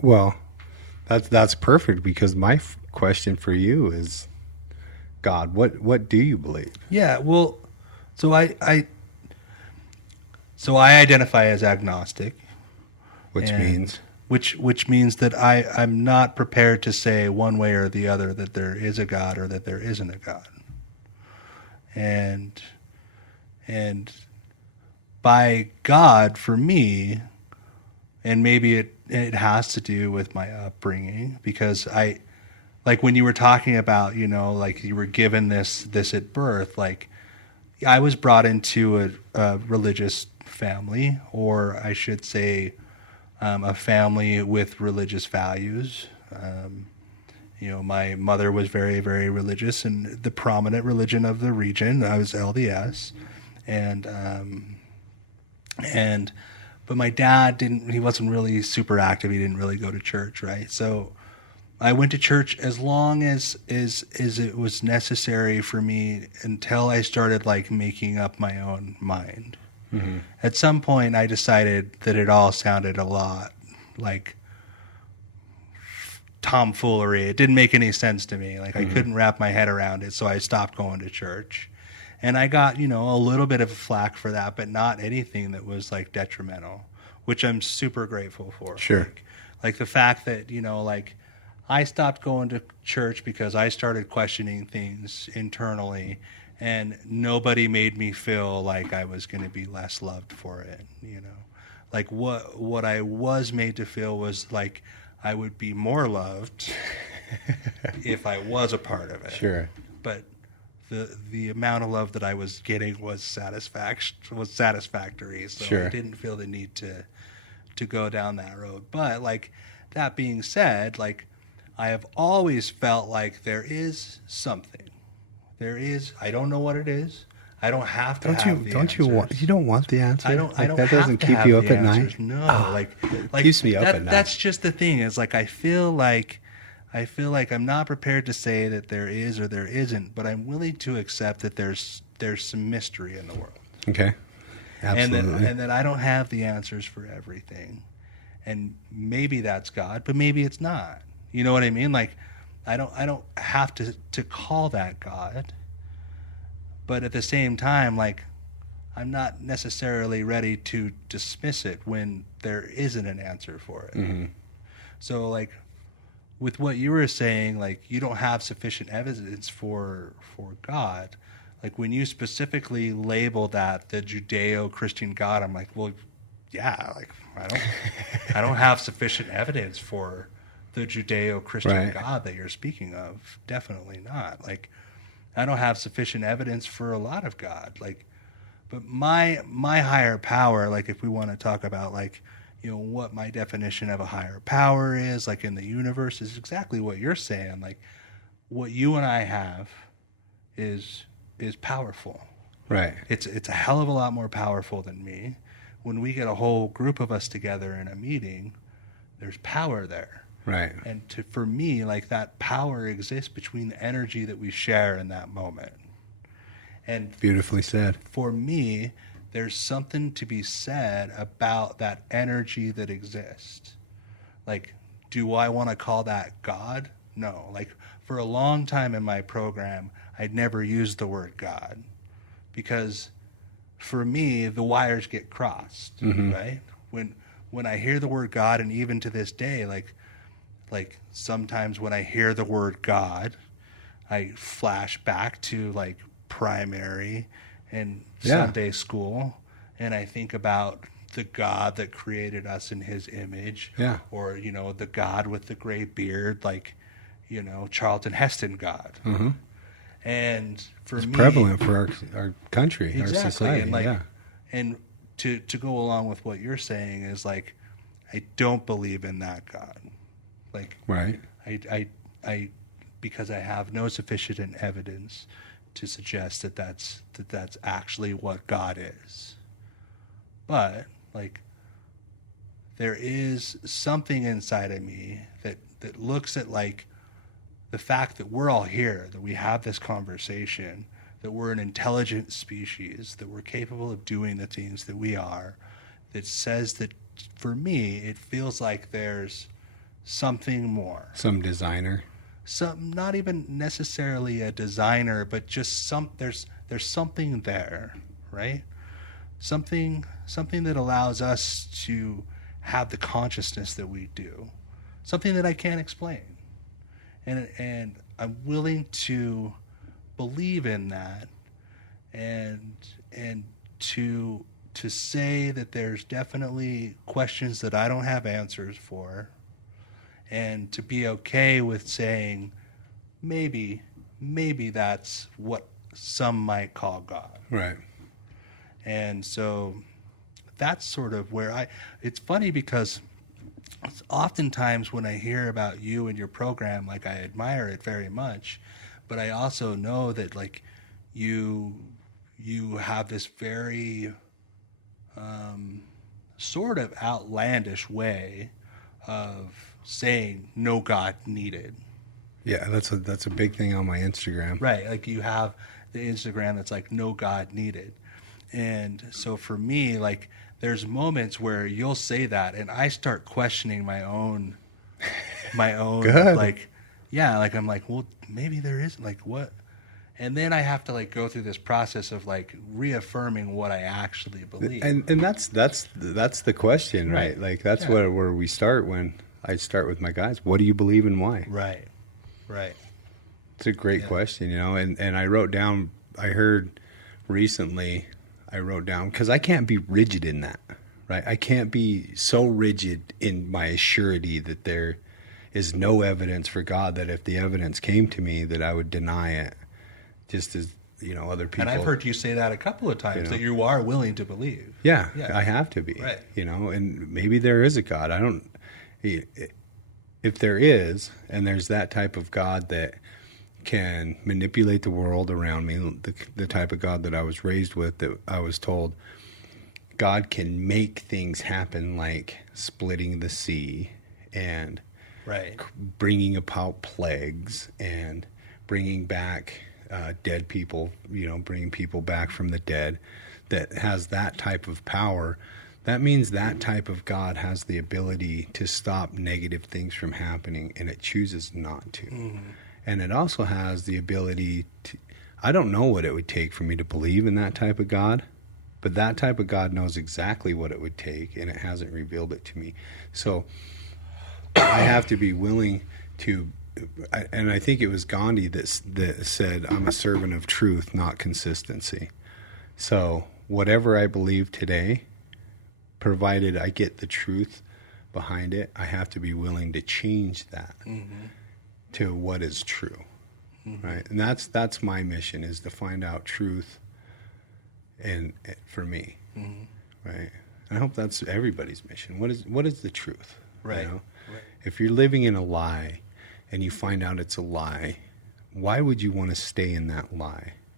Well, that's perfect because my question for you is, God, what do you believe? Yeah, well, so I identify as agnostic, Which and means, which means that I'm not prepared to say one way or the other that there is a God or that there isn't a God. And and by God for me, and maybe it has to do with my upbringing, because I, like when you were talking about, like you were given this at birth, like I was brought into a religious family, or I should say, a family with religious values. My mother was very, very religious, and the prominent religion of the region. I was LDS, and and but my dad didn't. He wasn't really super active. He didn't really go to church, right? So I went to church as long as it was necessary for me until I started like making up my own mind. At some point, I decided that it all sounded a lot like tomfoolery. It didn't make any sense to me. Like I couldn't wrap my head around it, so I stopped going to church. And I got, a little bit of flack for that, but not anything that was like detrimental, which I'm super grateful for. sure, Like the fact that, like I stopped going to church because I started questioning things internally, and nobody made me feel like I was going to be less loved for it. Like what I was made to feel was like I would be more loved if I was a part of it. sure, But the amount of love that I was getting was satisfactory. So sure. I didn't feel the need to go down that road. But like that being said, like I have always felt like there is something. There is. I don't know what it is. I don't have to Don't have you the don't you want answers. you don't want the answer? I don't. I Like don't that have doesn't to keep have you the up at answers. night. No, Ah, like keeps me up that. at night. That's just the thing. Is like I feel like I'm not prepared to say that there is or there isn't, but I'm willing to accept that there's some mystery in the world, Okay, absolutely. and that I don't have the answers for everything, and maybe that's God, but maybe it's not. You know what I mean? Like I don't have to call that God, but at the same time, like I'm not necessarily ready to dismiss it when there isn't an answer for it. So like with what you were saying, like you don't have sufficient evidence for God. Like when you specifically label that the Judeo-Christian God, I'm like, well, yeah, like I don't have sufficient evidence for the Judeo-Christian Right. God that you're speaking of. Definitely not. Like I don't have sufficient evidence for a lot of God. Like, but my higher power, like if we want to talk about like, what my definition of a higher power is, like in the universe, is exactly what you're saying. Like what you and I have is powerful. Right. It's a hell of a lot more powerful than me. When we get a whole group of us together in a meeting, there's power there. Right. And for me, like that power exists between the energy that we share in that moment. And Beautifully said. for me, there's something to be said about that energy that exists. Like, do I want to call that God? No. Like, for a long time in my program, I'd never used the word God because for me, the wires get crossed, right? When I hear the word God, and even to this day, like sometimes when I hear the word God, I flash back to like primary and Yeah. Sunday school, and I think about the God that created us in his image, Yeah. or the God with the gray beard, like Charlton Heston God. And for It's me, prevalent for our country, our exactly, society. and like, yeah. and to go along with what you're saying is like, I don't believe in that God. Like, Right. I because I have no sufficient evidence to suggest that that's actually what God is. But like there is something inside of me that looks at like the fact that we're all here, that we have this conversation, that we're an intelligent species, that we're capable of doing the things that we are, that says that for me it feels like there's something more. Some designer. Some, not even necessarily a designer, but just there's something there, right? Something that allows us to have the consciousness that we do. Something that I can't explain. And I'm willing to believe in that, and to say that there's definitely questions that I don't have answers for, and to be okay with saying maybe that's what some might call God. Right. And so that's sort of where it's funny because oftentimes when I hear about you and your program, like, I admire it very much, but I also know that, like, you have this very sort of outlandish way of saying no God needed. Yeah, that's a big thing on my Instagram. Right, like you have the Instagram that's like no God needed. And so for me, like, there's moments where you'll say that and I start questioning my own Good. like, yeah, like I'm like, well, maybe there isn't, like, what? And then I have to, like, go through this process of, like, reaffirming what I actually believe. And that's the question, right? Like, that's where we start when I start with my guys. What do you believe and why? Right. It's a great question, and I wrote down, I heard recently, because I can't be rigid in that, right? I can't be so rigid in my assurity that there is no evidence for God, that if the evidence came to me that I would deny it, just as, other people. And I've heard you say that a couple of times, that you are willing to believe. Yeah, I have to be, right. And maybe there is a God. If there is, and there's that type of God that can manipulate the world around me, the type of God that I was raised with, that I was told God can make things happen, like splitting the sea and bringing about plagues and bringing back dead people, bringing people back from the dead, that has that type of power. That means that type of God has the ability to stop negative things from happening, and it chooses not to. Mm-hmm. And it also has the ability to, I don't know what it would take for me to believe in that type of God, but that type of God knows exactly what it would take, and it hasn't revealed it to me. So I have to be willing to, and I think it was Gandhi that said, I'm a servant of truth, not consistency. So whatever I believe today, provided I get the truth behind it, I have to be willing to change that to what is true, right? And that's my mission, is to find out truth, and for me, right? And I hope that's everybody's mission. What is the truth, right? Right. If you're living in a lie and you find out it's a lie, why would you want to stay in that lie?